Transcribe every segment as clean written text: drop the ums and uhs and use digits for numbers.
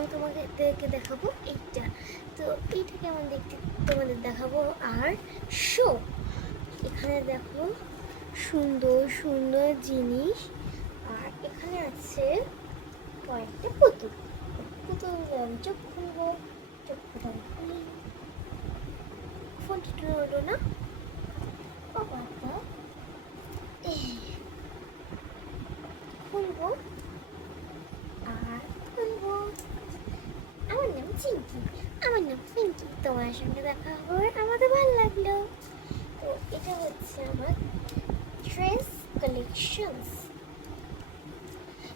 আমি তোমাদেরকে দেখাবো এইটা। তো এইটা কেমন দেখতে তোমাদের দেখাবো। আর শো, এখানে দেখো সুন্দর সুন্দর জিনিস। আর এখানে আছে কয়েকটা পুতুল। পুতুল চোখ খুলবো, চোখ কোথাও খুলি, ফোনটি হলো না, ও বাবা খুলবো আর খুলবো। আমার নাম চিঙ্কি, আমার নাম পিঙ্কি, তোমার সঙ্গে দেখা হয়ে আমাদের ভালো লাগলো। তো এটা হচ্ছে আমার ড্রেস কালেকশনস।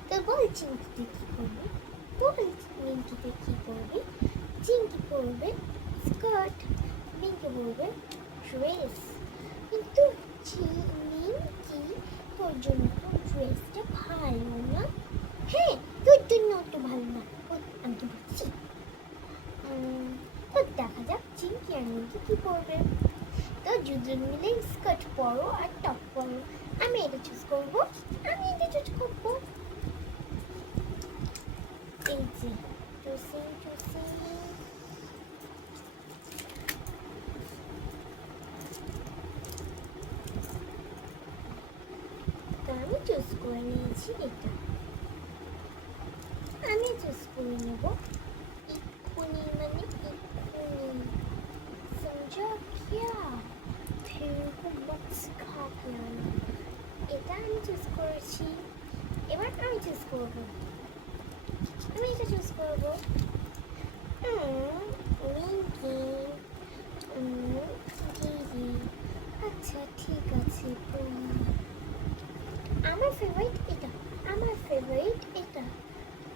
তো বল চিঙ্কিতে কী করবে, বল মিঙ্কিতে কী করবে। চিঙ্কি পরবে স্কার্ট, মিঙ্কি পরবে ড্রেস। কিন্তু মিঙ্কি, তোর জন্য তো ড্রেসটা ভালো না। হ্যাঁ, তোর জন্য তো ভালো না, আমি তো বলছি। তো দেখা যাক চিঙ্কি আর মিঙ্কি কী পরবে। তো দুজন মিলে স্কার্ট পরো আর টপ পরো। আমি এটা চুজ করবো, আমি এটা চুজ করবো। এই যে চুসিং চুসিং, তো আমি চুজ করে নিয়েছি এটা। আমি চুজ করে নেব এক্ষুনি, মানে এক্ষুনি। समझा क्या? तेरे को मत सिखा पियानो। এটা আমি চুজ করেছি, এবার আমি চুজ করবো। আমি এটা চুজ করবো। মিঙ্কি দিদি, আচ্ছা ঠিক আছে। আমার ফেভারিট এটা, আমার ফেভারিট এটা,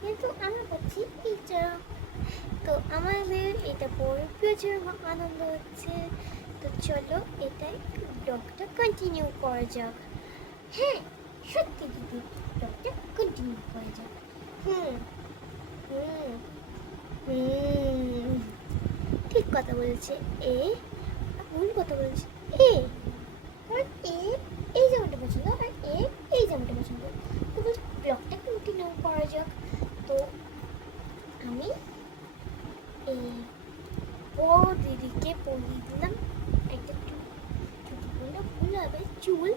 কিন্তু আমার বলছি এটা। তো আমাদের এটা পরে প্রচুর আনন্দ হচ্ছে। তো চলো এটাই ব্লগটা কন্টিনিউ করা যাক। হ্যাঁ সত্যি দিদি, ব্লগটা কন্টিনিউ করা যাক। হুম হুম হুম, ঠিক কথা বলেছে এ, ভুল কথা বলেছে এ। আর এ এই জামাটা পছন্দ, আর এ এই জামাটা পছন্দ। তো বলছি ব্লগটা কন্টিনিউ করা যাক। তো আমি এই বড় দিদিকে পরিয়ে দিলাম একটা চুল, যদি বললে ভুল হবে চুল,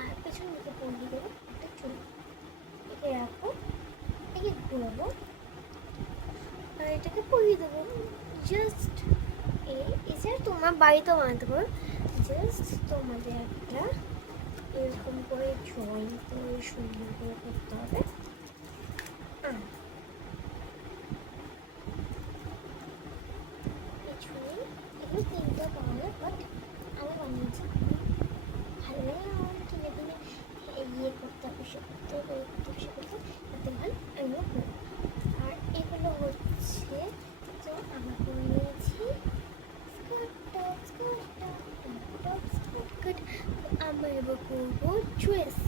আর পেছন দিকে পরিয়ে দেবো একটা চুল। একে রাখবো, একে ঘুরাবো আর এটাকে পরিয়ে দেবো। জাস্ট এছাড়া তোমার বাড়িতেও বানাতে পারো। জাস্ট তোমাদের একটা এরকম করে ড্রয়িং করে সুন্দর করে করতে হবে। পিছনে এগুলো তিনটা বানানো, বাট আমি বানিয়েছি, ভালো লাগে আমার কিনে কিনে ইয়ে করতে হবে, সে করতে হবে, ওই করতে হবে, সে করতে হবে, তাতে ভালো আমিও করবো। আর এগুলো হচ্ছে, তো আমরা করে নিয়েছি স্কার্ট। আমরা এবার করবো ড্রেস।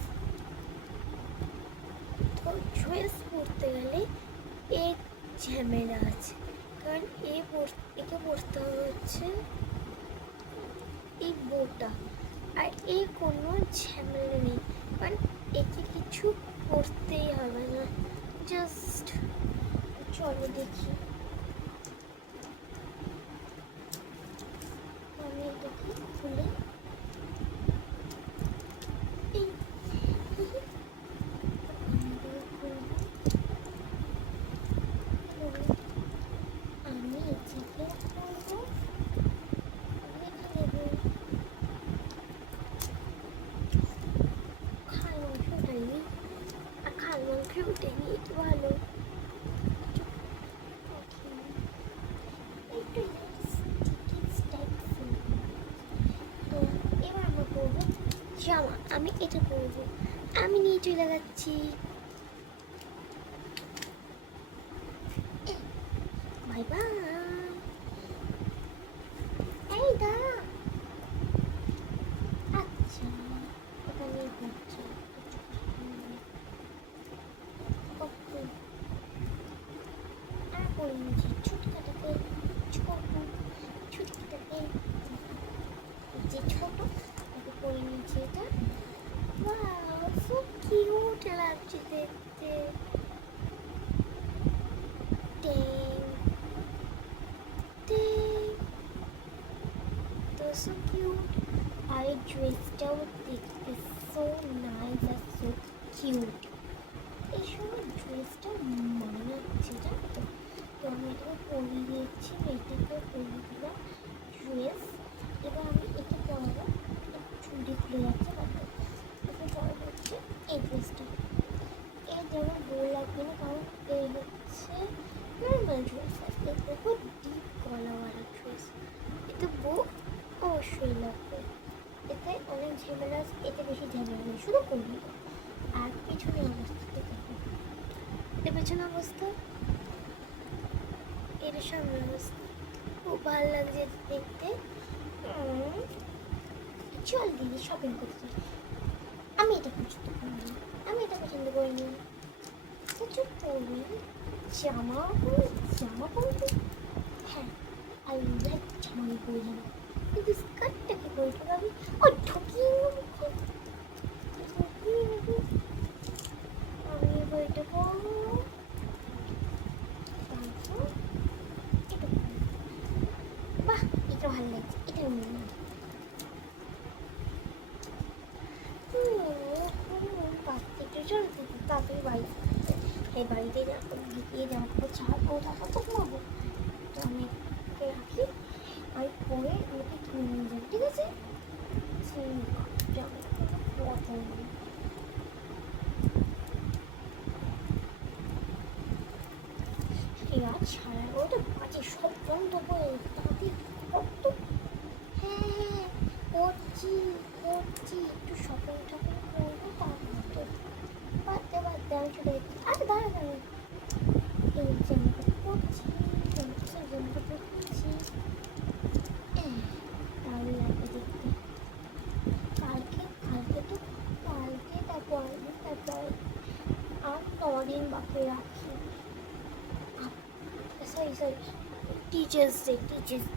তো ড্রেস পরতে গেলে এক ঝামেলা আছে, কারণ একে পরতে হচ্ছে এই বউটা, আর এই কোনো ঝামেলা নেই, কারণ একে কিছু করতেই হবে না। জাস্ট চলো দেখি, আমি এটাকে খুলে আমি এটাকে করবো, রেখে দেবো। খাল মাংস উঠাইনি, আর খাল মাংস উঠেনি, একটু ভালো একটু তো এবার আমরা করবো জামা। আমি এটা করবো, আমি নিয়ে চলে যাচ্ছি। Bye bye. এই দাঁড়া, আচ্ছা এখানে হচ্ছে ওকে। আর করে নিয়েছি ছুটকাটাকে, ছুটকিটাকে যে ছোট তাকে করে নিয়েছি এটা। ওয়াও সো কিউট লাগছে দেখতে। এই ড্রেসটাও দেখতে সো নাইস আর সো কিউট। এই সময় ড্রেসটা মানাচ্ছে জানো তো। তো আমি এটাকে পরিয়ে দিয়েছি, এটাকে পরিয়ে দিলাম ড্রেস। এবার আমি এটা পরাবো, চুড়ি খুলে যাচ্ছে তাতে। এবার পরাবো হচ্ছে এই ড্রেসটা। এই যেমন বউ লাগবে না, কারণ এই হচ্ছে নর্মাল ড্রেস। এর দেখো ডিপ গলাওয়ালা ড্রেস, এতে বউ অবশ্যই লাগবে। এতে অনেক ঝামেলা, এতে বেশি ঝামেলা নেই, শুধু করবি। আর পেছনের অবস্থাতে দেখো, এটা পেছনের অবস্থা, এটা সামনের অবস্থা। খুব ভালো লাগছে দেখতে। চল দিদি শপিং করতে। আমি এটা পছন্দ করিনি, আমি এটা পছন্দ করিনি। কিছু পরি জামা জামা পরবি, হ্যাঁ আই লাইক জামা আমি পরে যাবো, কিন্তু স্কার্টটা কি করে ঢোকাবি? ও ঢুকিয়ে নেবো, আমি এবার এটা পরবো। তারপর এটা বাহ, এটা ভালো লাগছে, এটা আমি নিলাম। পাঁচটা চলছে তাড়াতাড়ি বাড়ি, এই বাড়িতে যাবো, গিয়ে যাবো ছাড়বো, তারপর তো ঘুমাবো। তো আমি একে রাখি, আমি পরে আমাকে কিনে নিয়ে যাবো, ঠিক আছে? যাবো রাত 11:30 বাজে, সব বন্ধ করে তাড়াতাড়ি কত। হ্যাঁ করছি করছি, একটু শপিং টপিং করবো, তারপর বাদ দে আমি চলে যাচ্ছি। আরে দাঁড়া দাঁড়া, এই জামাটা পরছি, জামাটা পরছি, দারুণ লাগবে দেখতে। কালকে কালকে তো কালকে তারপর আর 9 দিন বাকি রাখি। সরি টিচার্স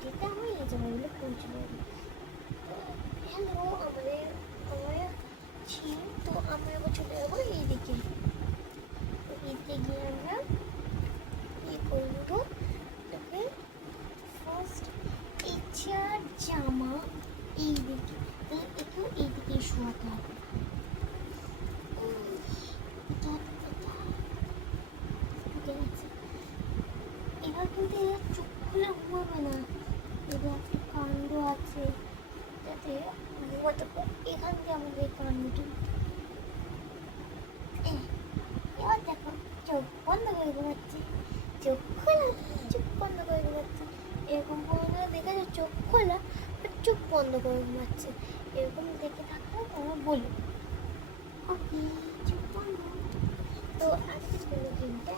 ডেতে আমি এই জামাগুলো পৌঁছাবো। হ্যালো, আমার ছিল তো, আমরা এবার চলে যাবো এইদিকে। তো এদিকে গিয়ে আমরা ইয়ে করবো, তোকে ফার্স্ট ইচ্ছা জামা এইদিকে, একেও এইদিকে শোয়াতে হবে। ঢুকে গেছে। এবার কিন্তু এরা চোখ খুলে ঘুমাবে না, এবার একটা কাণ্ড আছে যাতে ঘুমাতে, এখান থেকে আমাদের কাণ্ডটি। এবার দেখো চোখ বন্ধ করে ঘুমাচ্ছে, চোখ খোলা, চোখ বন্ধ করে ঘুমাচ্ছে। এরকম করে দেখা যায় চোখ খোলা আর চোখ বন্ধ করে ঘুমাচ্ছে। এরকম দেখে থাকলে তোমরা বলো ওকে চোখ বন্ধ। তো আজকে কিন্তু